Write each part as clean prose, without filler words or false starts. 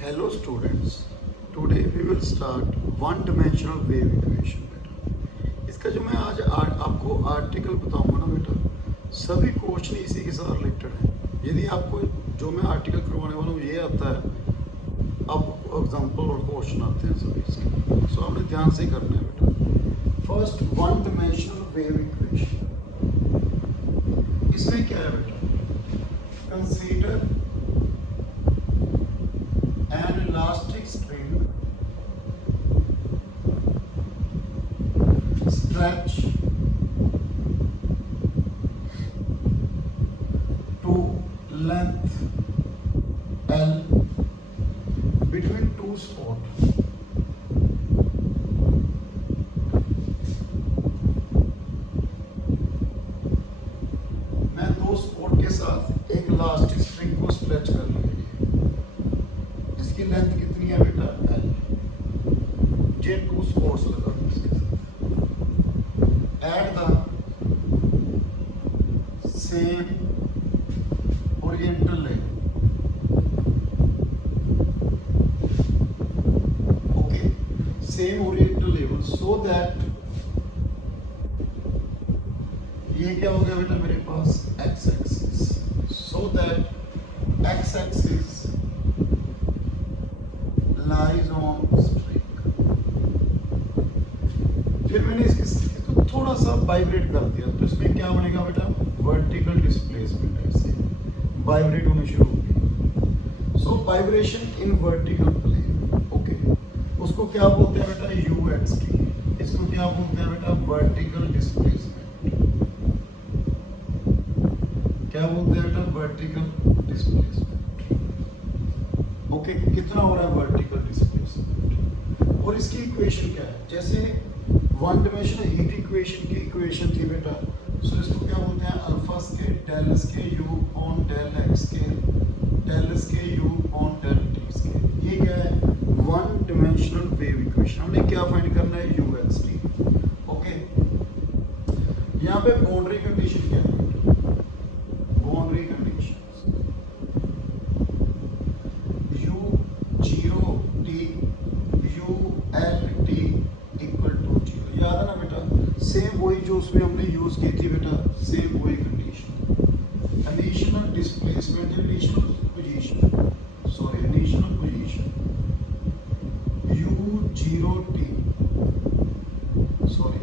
Hello students, today we will start one dimensional wave equation बेटा। इसका जो मैं आज आपको आर्टिकल बताऊंगा ना बेटा, सभी क्वेश्चन इसी के साथ रिलेटेड हैं। यदि आपको जो मैं आर्टिकल करवाने वाला हूँ ये आता है, अब एग्जांपल और क्वेश्चन आते हैं सभी इसके, सो आपने ध्यान से करना है बेटा। First one dimensional wave equation, इसमें क्या है बेटा, consider an elastic string stretch to length L between two spots. मैं दो स्पॉट के साथ एक इलास्टिक स्ट्रिंग को स्ट्रेच कर लूंगी, लेंथ कितनी है बेटा L, जे टू स्पॉट्स लगा दो इसके साथ, at the same oriental level, okay, same oriental level, so that ये क्या हो गया बेटा मेरे पास x axis, so that x axis lies on string। फिर मैंने इसको थोड़ा सा वाइब्रेट कर दिया, तो इसमें क्या बनेगा बेटा, वर्टिकल डिस्प्लेसमेंट है, इससे वाइब्रेट होने शुरू होगी। So vibration in vertical plane, okay, उसको क्या बोलते हैं बेटा uxt, इसको क्या बोलते हैं बेटा वर्टिकल डिस्प्लेसमेंट, क्या बोलते हैं बेटा वर्टिकल डिस्प्लेसमेंट, ओके, कितना हो रहा है वर्टिकल डिस्प्लेसमेंट। और इसकी इक्वेशन क्या है, जैसे वन डिमेंशनल हीट इक्वेशन की इक्वेशन थी बेटा, सो इसको क्या बोलते हैं alpha square del square u on del x square del square u on del t square. ये क्या है वन डिमेंशनल वेव इक्वेशन। हमने क्या फाइंड करना है uxt, ओके। यहाँ पे बाउंड्री कंडीशन क्या है, बाउंड्री कंडीशन सेम वही जो उसमें हमने यूज की थी बेटा, सेम वही condition, initial displacement, initial position, sorry initial position u0t, sorry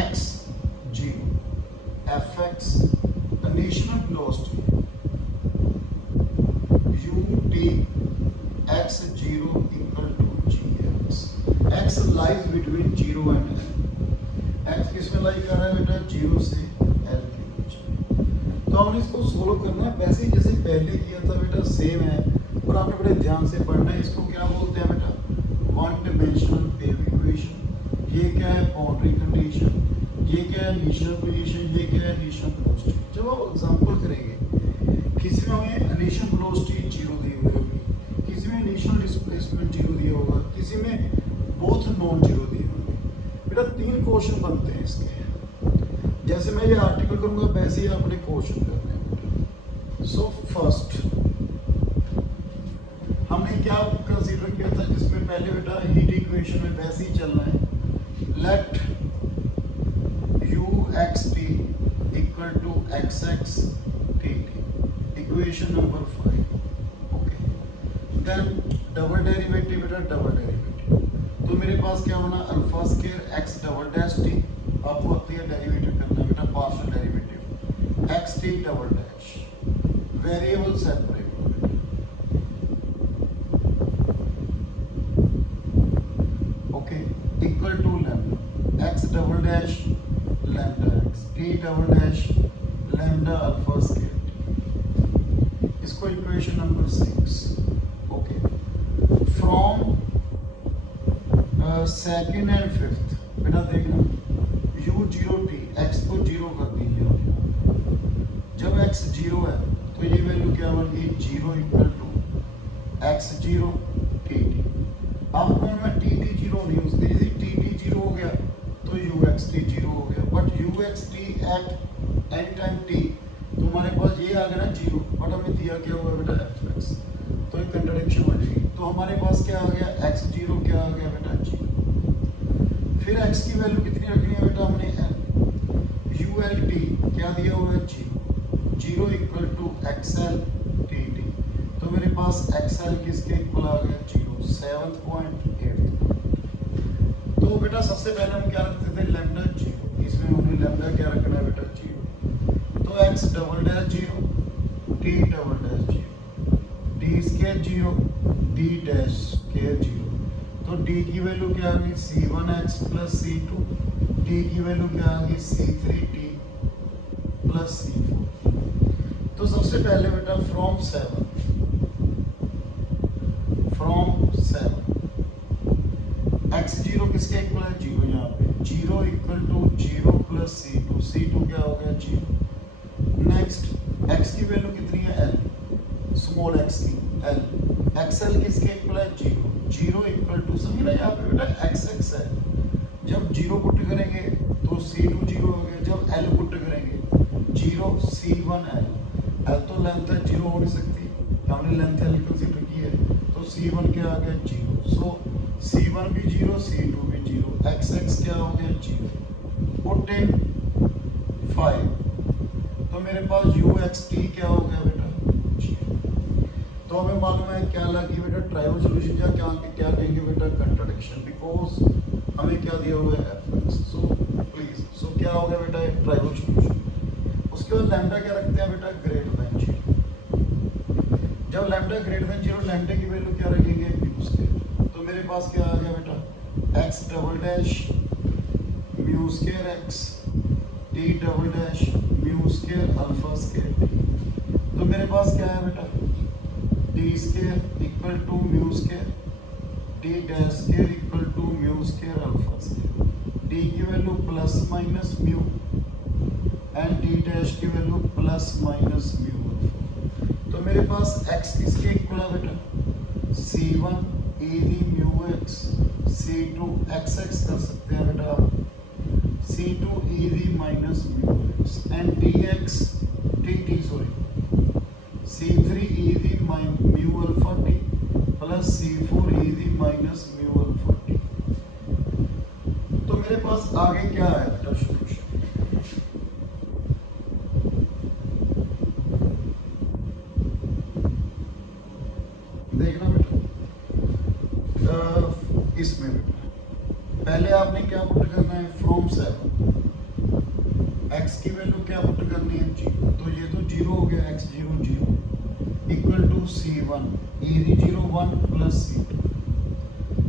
x0 fx, initial velocity ut x0 equal to gx, x lies between 0 and L, x किसमें लाई कर रहा है बेटा 0 से L के बीच। तो हमने इसको सोल्व करना है वैसे ही जैसे पहले किया था बेटा, सेम है, और आपने बड़े ध्यान से पढ़ना है। इसको क्या बोलते हैं बेटा वन डिमेंशनल वेव इक्वेशन। ये क्या है बाउंड्री कंडीशन, ये क्या है इनिशियल पोजीशन, ये क्या है इनिशियल वेलोसिटी। जब आप एग्जांपल करेंगे, किसी में हमें इनिशियल वेलोसिटी 0 दी हुई होगी, किसी में इनिशियल डिस्प्लेसमेंट 0 दिया होगा, किसी में बोथ नॉन जीरो दिए होंगे बेटा। तीन क्वेश्चन बनते हैं इसके, जैसे मैं ये आर्टिकल करूंगा वैसे ही आपने क्वेश्चन करने हैं। सो फर्स्ट हमने क्या कंसीडर किया था, जिसमें पहले बेटा हीट इक्वेशन में वैसे ही चलना है, let uxt equal to xx tt, equation number 5, okay. Then double derivative बेटा, डबल डेरिवेटिव, तो मेरे पास क्या होना alpha square X double dash T, आपको आती है डेरिवेटिव करना बेटा partial derivative X T double dash, variable separate, okay, equal to lambda X double dash lambda X T double dash lambda alpha square, इसको equation number 6, okay. From second and fifth बेटा देखना u0t, x को 0 कर दीजिए, जब x 0 है तो ये वैल्यू क्या बनेगी 0 इक्वल टू x0 tt। अब मैं tt 0 नहीं, उसकी यदि tt 0 हो गया तो uxt 0 हो गया, but uxt at any time t तुम्हारे पास ये आ गया ना 0, बट हमें दिया क्या हुआ है बेटा एफ एक्स, तो एक कंट्राडिक्शन हो जाएगी। तो हमारे पास क्या आ गया एक्स जीरो, क्या आ गया बेटा जीरो। फिर एक्स की वैल्यू कितनी रखनी है बेटा हमने एल, यू एल टी क्या दिया हुआ है zero, zero equal to x l t t. तो मेरे पास एक्स एल किसके इक्वल आ गया जीरो, 7.8। तो बेटा सबसे पहले हम क्या रखते थे लैम्डा जीरो, इसमें हमने लैम्डा क्या रखना है बेटा जीरो। तो x double dash zero, T double dash zero, D square zero, D dash square zero. तो डी की वैल्यू क्या आ गई c1x प्लस c2, डी की वैल्यू क्या आ गई c3t प्लस c4। तो सबसे पहले बेटा फ्रॉम 7 एक्स जीरो किसके इक्वल है जीरो, यहाँ पे zero equal to zero plus c2, c2 क्या हो गया जीरो। नेक्स्ट एक्स की वैल्यू कितनी है एल, स्मॉल एक्स की एल, एक्स एल किसके इक्वल है जीरो, जीरो इक्वल टू समझ ना यहाँ पे बेटा एक्स एक्स है, जब जीरो पुट करेंगे तो c2 जीरो हो गया, जब एल पुट करेंगे जीरो c1 एल, एल तो लेंथ है जीरो हो नहीं सकती, हमने लेंथ एल कंसीडर की है, तो c1 क्या आ गया जीरो। सो c1 भी जीरो, c2 भी जीरो, एक्स एक्स क्या हो गया जीरो। पुट इन 5, तो मेरे पास यू एक्स टी क्या हो गया बेटा जीरो। तो हमें मालूम है क्या लगी बेटा ट्राइवल सॉल्यूशन, या क्या कहेंगे बेटा कंट्राडिक्शन, बिकॉज हमें क्या दिया हुआ है F x. So please so क्या हो गया बेटा एक ट्राइवल सॉल्यूशन। उसके बाद लैम्डा क्या रखते हैं बेटा ग्रेटर देन जीरो, जब lambda greater than zero lambda की वैल्यू क्या रखेंगे म्यू स्क्वायर। तो मेरे पास क्या आ गया बेटा X double dash mu square X, T double dash mu square alpha square T. तो मेरे पास क्या है बेटा D square equal to mu square, D dash square equal to mu square alpha square. D की value plus minus mu and D dash की value plus minus mu alpha. तो मेरे पास x किसके इक्वल है बेटा c1 e the mu x, c2 x x कर सकते हैं बेटा आप, c2 e the minus mu x and dx dt sorry c3 e the mu alpha t plus c4 e the minus mu alpha t। तो मेरे पास आगे क्या है बेटा सॉल्यूशन, देखना बेटा इसमें बेटा पहले आपने क्या पुट करना है फ्रॉम 7 x की वैल्यू क्या पुट करनी है जीरो, तो ये तो जीरो हो गया x zero zero equal to c1 e the zero 1 plus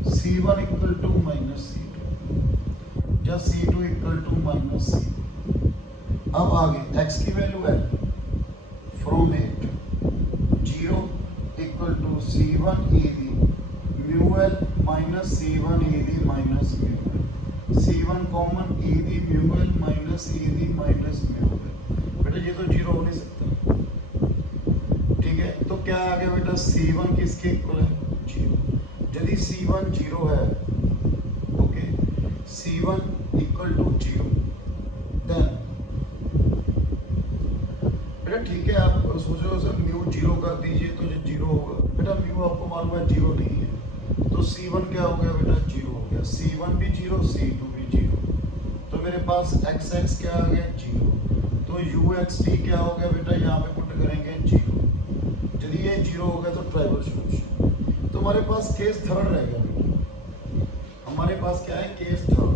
c1 equal to minus c2 या c2 equal to minus c। अब आगे x की वैल्यू है from 8 zero equal to c1 e the mu l minus c1 e the minus mu l, c1 common e the mu l minus e the minus mu l. बेटा ये तो zero हो नहीं सकता, ठीक है। तो क्या आ गया बेटा c1 किसके इक्वल है जीरो, यदि c1 जीरो है okay c1 equal to zero then बेटा ठीक है आप सोचो सर म्यू जीरो कर दीजिए तो जो जीरो होगा, बेटा म्यू आपको मालूम है जीरो नहीं है, तो c1 क्या हो गया बेटा जीरो हो गया, c1 भी जीरो c2 भी जीरो। तो मेरे पास x x क्या आ गया जीरो, तो u x t क्या हो गया बेटा यहाँ पे पुट करेंगे जीरो, यदि ये जीरो हो गया तो ट्राइवल सॉल्यूशन। तो हमारे पास केस थर्ड रह गया बेटा, हमारे पास क्या है केस थर्ड।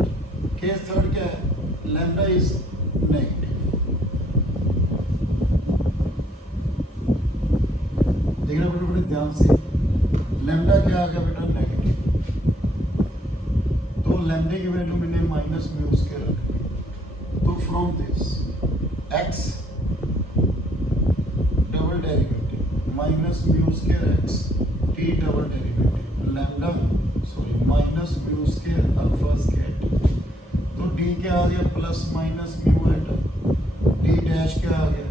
केस थर्ड क्या है लैम्डा इज नेगेटिव, देखना बेटा बड़े ध्यान से, लैम्डा क्या आ गया बेटा नेगेटिव, तो लैम्डा की वैल्यू मैंने माइनस म्यू स्क्वायर रखी। तो from this x double derivative minus mu square x t double derivative lambda sorry minus mu square alpha square t। तो d क्या आ गया plus minus mu at, d dash क्या आ गया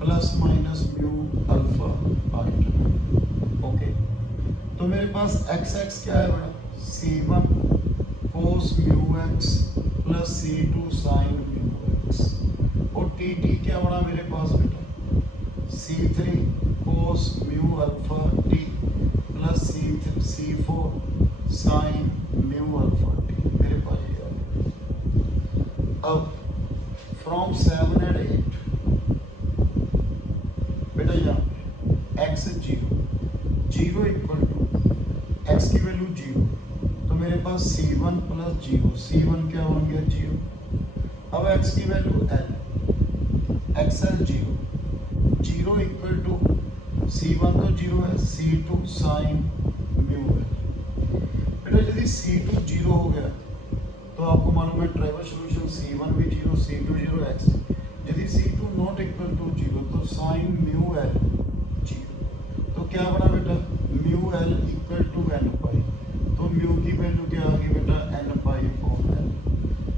प्लस माइनस म्यू अल्फा आइट। Okay तो मेरे पास एक्स एक्स क्या है बेटा c1 cos mu x plus c2 sin mu x, और टी टी क्या बना मेरे पास बेटा C3 cos mu alpha t plus C4 sin mu alpha t। मेरे पास ये आ गया। अब फ्रॉम 7 and 8 बेटा यहाँ पे x 0 इक्वल टू x की वैल्यू 0, तो मेरे पास C1 प्लस 0, C1 क्या बन गया 0। अब x की value l, xl 0 equal to C1 तो 0 है, C2 sin mu है। बेटा यदि C2 0 हो गया तो आपको मालूम है ट्राइवल सॉल्यूशन C1 भी 0, C2 0, x। यदि C2 नॉट इक्वल टू 0 तो sin mu l 0। तो क्या बना बेटा mu l equal to n pi, तो mu की वैल्यू क्या आ गई बेटा n पाई अपॉन l।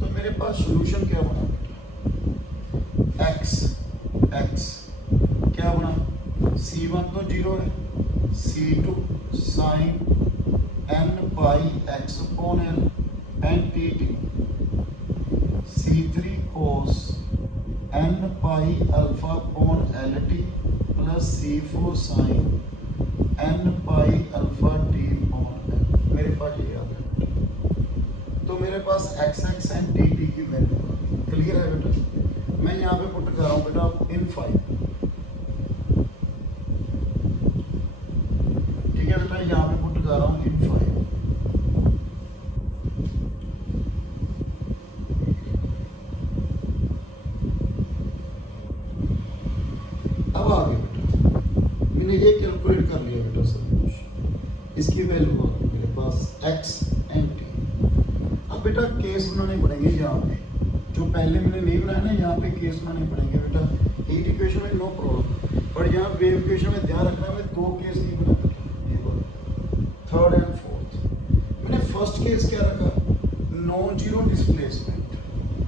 तो मेरे पास सॉल्यूशन क्या बना बेटा x क्या बना, C1 तो 0 है, C2 sin n pi x upon l and dt, C3 cos n pi alpha upon l t plus C4 sin n pi alpha t upon l। मेरे पास ये आ गया। तो मेरे पास x एंड dt की वैल्यू क्लियर है बेटा। मैं यहाँ पे पुट कर रहा हूँ बेटा इन 5, ठीक है बेटा, यहाँ पे पुट कर रहा हूँ इन 5। अब आगे बेटा मैंने ये कैलकुलेट कर लिया बेटा सब कुछ, इसकी वैल्यू आ गई मेरे पास x एंड t। अब बेटा केस बनाने पड़ेंगे यहाँ पे, जो पहले मैंने नहीं बनाया ना, यहाँ पे केस बनाने पड़ेंगे बेटा। हीट इक्वेशन में नो प्रॉब्लम, पर यहाँ वेव इक्वेशन में ध्यान रखना मैं 2 केस नहीं बना बेटा, थर्ड एंड फोर्थ। मैंने फर्स्ट केस क्या रखा, नॉन जीरो डिस्प्लेसमेंट।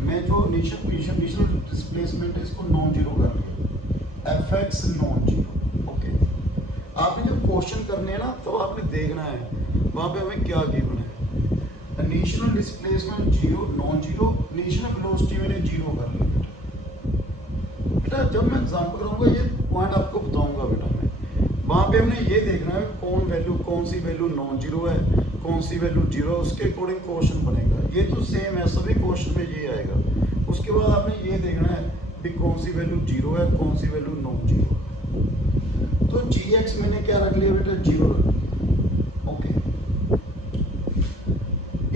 मैं जो इनिशियल डिस्प्लेसमेंट है इसको नॉन जीरो कर लिया, fx नॉन जीरो। ओके, आपने जब क्वेश्चन करने हैं ना तो आपने देखना है वहाँ पे हमें क्या गिवन है। Initial displacement zero non zero, initial velocity मैंने जीरो कर ली बेटा। बेटा जब मैं एग्जाम्पल करूँगा ये पॉइंट आपको बताऊंगा बेटा। मैं वहाँ पे हमने ये देखना है कौन सी वैल्यू नॉन जीरो है, कौन सी वैल्यू जीरो है, उसके अकॉर्डिंग क्वेश्चन बनेगा। ये तो सेम है, सभी क्वेश्चन में ये आएगा। उसके बाद आपने ये देखना है कि कौन सी वैल्यू जीरो है, कौन सी वैल्यू नॉन जीरो है। तो gx मैंने क्या रख लिया बेटा, जीरो रख लिया। ओके,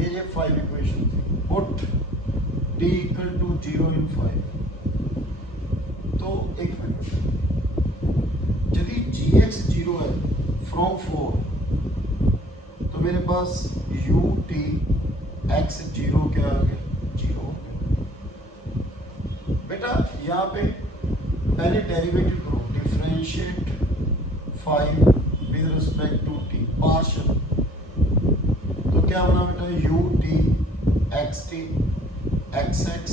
ये 5 इक्वेशन थी। पुट t इक्वल टू 0 इन 5। तो एक मिनट, यदि gx 0 है फ्रॉम 4, तो मेरे पास ut x 0 क्या आ गया, 0। बेटा यहाँ पे पहले डेरिवेटिव करो, differentiate 5 with respect to t, partial. तो क्या बना बेटा, ut xt xx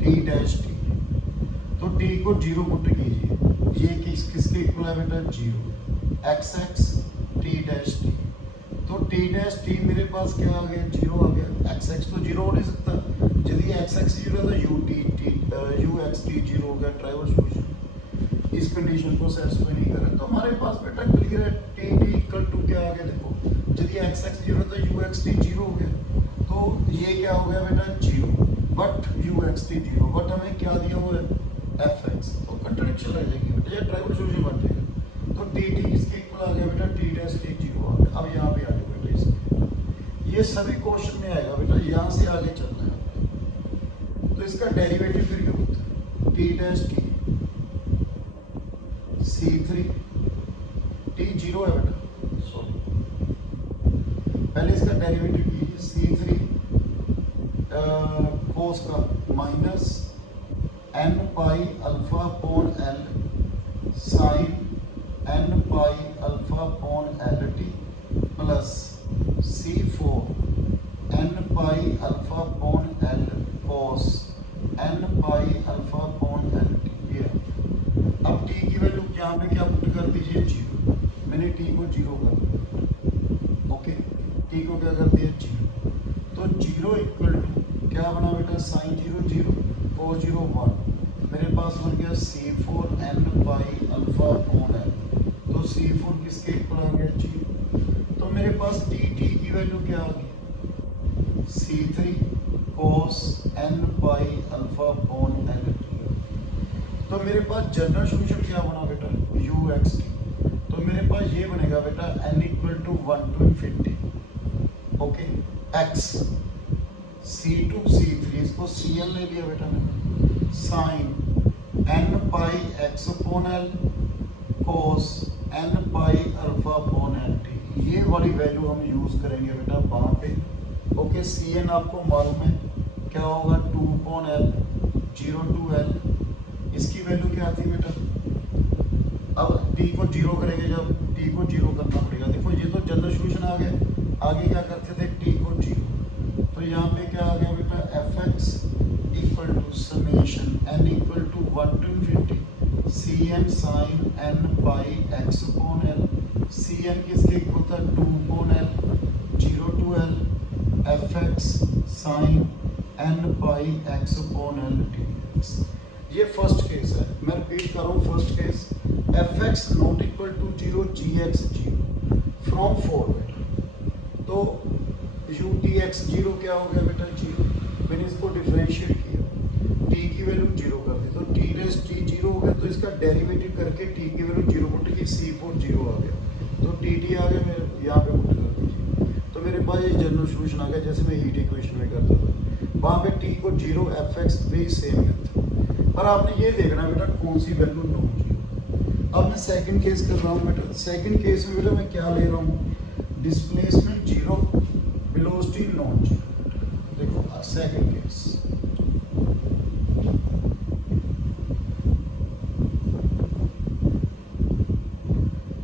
t dash t। तो t को 0 पुट कीजिए, ये किसके इक्वल है बेटा, 0, xx t डैश t। तो t डैश t मेरे पास क्या आ गया, 0 आ गया। xx तो 0 हो नहीं सकता, यदि xx 0 है तो uxt 0 हो गया। ट्राइवल सॉल्यूशन इस कंडीशन को सेटिस्फाई नहीं कर रहा, तो हमारे पास बेटा क्लियर है, t इक्वल टू क्या आ गया, देखो यदि xx 0 है तो uxt 0 हो गया। तो ये क्या हो गया बेटा, 0, बट uxt 0, बट हमें क्या दिया हुआ है, fx। तो कंट्राडिक्शन रह जाएगी बेटा, ये ट्राइवल सॉल्यूशन बन जाएगा। तो dt किसके इक्वल आ गया बेटा, t डैश t 0 आ गया। अब यहाँ पे आ जाओ बेटा, इसके ये सभी क्वेश्चन में आएगा बेटा, यहाँ से आगे चलना है। तो इसका डेरिवेटिव फिर क्या होता है, t dash t c3 t 0 है बेटा, सॉरी पहले इसका डेरिवेटिव कीजिए, c3 कोस का minus n pi alpha upon l sine n pi alpha upon l t plus c4 n pi alpha upon l cos n pi alpha upon l t। ये अब t की value यहाँ पे क्या put कर दीजिए, 0। मैंने t को 0 कर दिया। ओके, t को क्या कर दिया, 0। तो 0 इक्वल टू क्या बना बेटा, sin 0 0 cos 0 1। मेरे पास बन गया c4 n पाई अल्फा तो मेरे पास जनरल सोल्यूशन क्या बना बेटा, यू एक्स टी। तो मेरे पास ये बनेगा बेटा N equal to 1 to infinity, ओके, X C two C three, इसको सी एल ले लिया बेटा मैंने, sine N pi X upon L cos N pi alpha upon N T. ये वाली वैल्यू हम यूज करेंगे बेटा वहाँ पे, ओके। सी एन आपको मालूम है क्या होगा, 2 अपॉन एल, 0 to एल, इसकी वैल्यू क्या आती है बेटा, अब टी को जीरो करेंगे, जब टी को जीरो करना पड़ेगा। देखो ये तो जनरल सोल्यूशन आ गया, आगे क्या करते थे, टी को जीरो, तो यहाँ पे क्या आ गया बेटा, F X equal to summation N equal to 1 to infinity C N sine N pi X upon L, C N किसके इक्वल था, 2 upon L, 0 to L, F X sine N pi X upon L D X. ये first case है, मैं repeat कर रहा हूँ, first case F X not equal to 0, G X 0 from 4 बेटा, तो यू टी एक्स 0 क्या हो गया बेटा, 0। मैंने इसको डिफरेंशिएट किया, टी की वैल्यू 0 कर दी, तो टी रेस टी 0 हो गया, तो इसका डेरिवेटिव करके टी की वैल्यू 0 पुट की, सी 4 0 आ गया, तो टी टी आ गया मेरे यहाँ पे पुट कर दीजिए, तो मेरे पास ये जनरल सोल्यूशन आ गया, जैसे मैं हीट इक्वेशन में करता था, वहाँ पे टी को 0, एफ एक्स भी सेम है, पर आपने ये देखना बेटा कौन सी वैल्यू नॉन 0। अब मैं सेकंड केस कर रहा हूँ बेटा, सेकंड केस में बेटा मैं क्या ले रहा हूँ, डिस्प्लेसमेंट 0, वेलोसिटी नॉन 0। देखो सेकंड केस,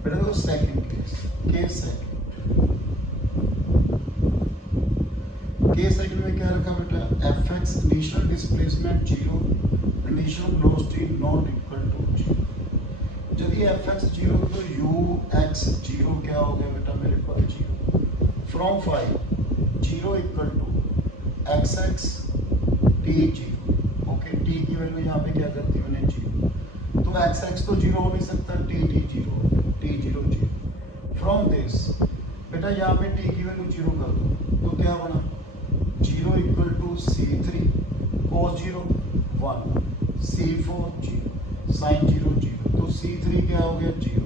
बेटा देखो सेकंड केस, केस सेकंड में क्या रखा बेटा, F X initial displacement 0, initial velocity not equal to 0। यदि एफ एक्स 0 तो यू एक्स 0 क्या हो गया बेटा, मेरे पास 0 from 5, 0 equal to X X T 0, okay, T की वैल्यू यहाँ पे क्या करती है मैंने 0, तो एक्स एक्स तो 0 हो नहीं सकता, T T 0, T 0 0 from this बेटा, यहाँ पे टी की वैल्यू 0 कर दो, तो क्या बना, 0 equal to C 3 cos 0 1, C 4 0, sine 0 0, तो सी 3 क्या हो गया 0,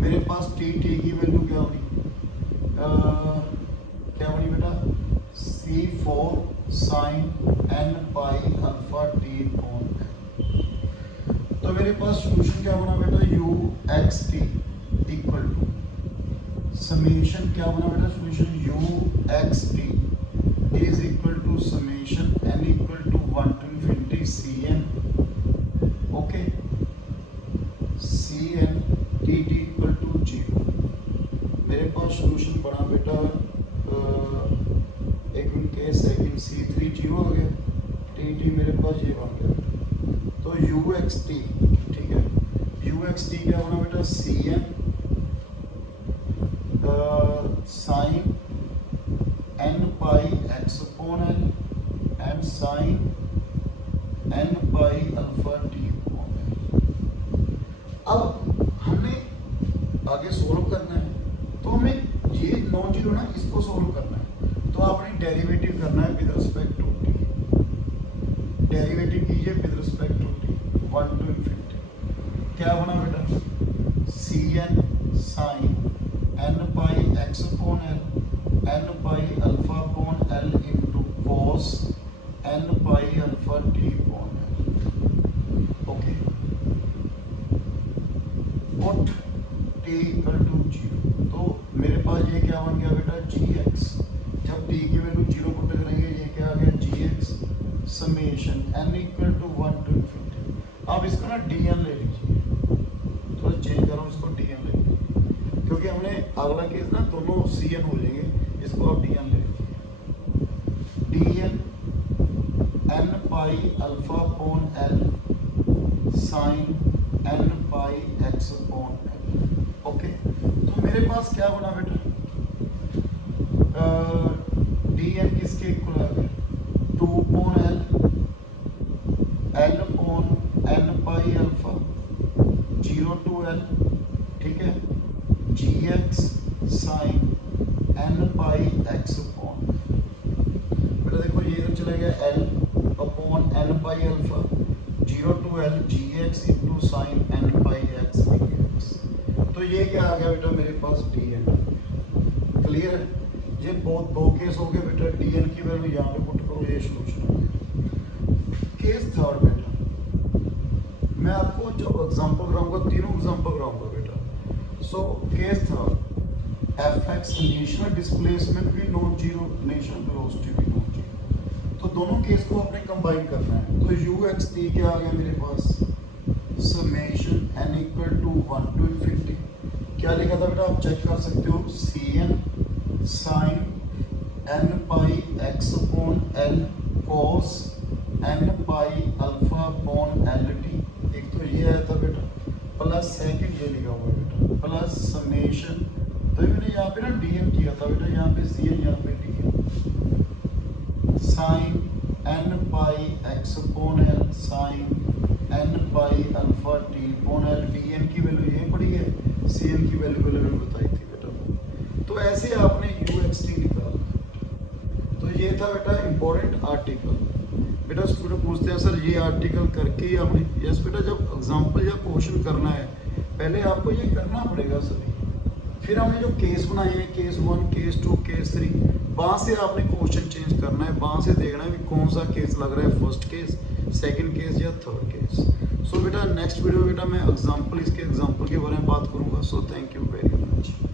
मेरे पास टी टी की वैल्यू क्या बनी, क्या बनी बेटा, C 4 sine N pi alpha T on L. तो मेरे पास सोल्यूशन क्या बना बेटा, U X T equal to summation क्या बना बेटा, solution U X T is equal to summation N equal to 1 to infinity C N, okay, C N T T equal to 0। मेरे पास सोल्यूशन बना बेटा, एक मिनट के सेकंड, सी 3 0 हो गया, टी टी मेरे पास ये बन गया, तो यू एक्स टी, ठीक है, यू एक्स टी क्या बना बेटा, C N sine N pi X upon L and sine N pi alpha T upon L. अब हमने आगे सोल्व करना है, तो हमें ये नॉन जीरो ना, इसको सोल्व करना है, तो आपने डेरिवेटिव करना है with respect to T, derivative कीजिए with respect to T 1 to infinity, क्या बना बेटा, C N sine N pi X upon L N pi alpha upon L into cos N pi alpha T upon L, okay, put T equal to 0, तो मेरे पास ये क्या बन गया बेटा, जी एक्स, जब टी की वैल्यू 0 पुट करेंगे, ये क्या आ गया, G x summation N equal to 1 to infinity। अब इसको ना डी एन ले लीजिए, थोड़ा चेंज करो, इसको डी एन ले लीजिए, क्योंकि हमने अगला केस ना दोनों सी एन हो जाएंगे, इसको आप डी एन ले लीजिए, D N N pi alpha upon L sine N pi X upon L, okay. तो मेरे पास क्या बना बेटा, डी एन किसके इक्वल आ गया, 2 upon L, L upon N pi alpha 0 to L, ठीक है, G X sine N pi X upon, बेटा देखो ये इधर चला गया L upon N pi alpha 0 to L G X into sine N pi x D x. तो ये क्या आ गया बेटा मेरे पास डी एन। क्लियर है? ये बहुत दो केस हो गए बेटा, डी एन की वैल्यू यहाँ पे पुट करो, ये सोल्यूशन हो गया। केस थर्ड बेटा, मैं आपको जब एग्जांपल कराऊंगा तीनों एग्जांपल कराऊंगा बेटा। So case third, F X initial displacement भी नॉन जीरो, इनिशियल वेलोसिटी भी नॉन जीरो। तो दोनों केस को आपने कंबाइन करना है। तो यू एक्स टी क्या आ गया मेरे पास, summation N equal to 1 to infinity। क्या लिखा था बेटा, आप चेक कर सकते हो, C N sine N pi X upon L cos N pi alpha upon L T. एक तो ये आया था बेटा, प्लस सेकंड ये लिखा हुआ है बेटा, प्लस समेशन। तो मैंने यहाँ पे ना डीएम किया था बेटा, यहाँ पे सी एन, यहाँ पे DM, sine N pi X upon L sine N pi alpha T upon L. D N की वैल्यू ये पड़ी है, सी एन की वैल्यू मैंने बताई थी बेटा। तो ऐसे आपने यू एक्स टी निकालना। तो ये था बेटा इंपॉर्टेंट आर्टिकल। बेटा स्टूडेंट पूछते हैं सर ये आर्टिकल करके ही हमने, यस बेटा जब एग्जाम्पल या क्वेश्चन करना है पहले आपको ये करना पड़ेगा सभी। फिर हमने जो केस बनाए हैं, केस 1, केस 2, केस 3, वहाँ से आपने क्वेश्चन चेंज करना है, वहाँ से देखना है कि कौन सा केस लग रहा है, फर्स्ट केस, सेकंड केस या थर्ड केस। सो बेटा नेक्स्ट वीडियो बेटा मैं एग्जाम्पल, इसके एग्जाम्पल के बारे में बात करूँगा। So thank you very much.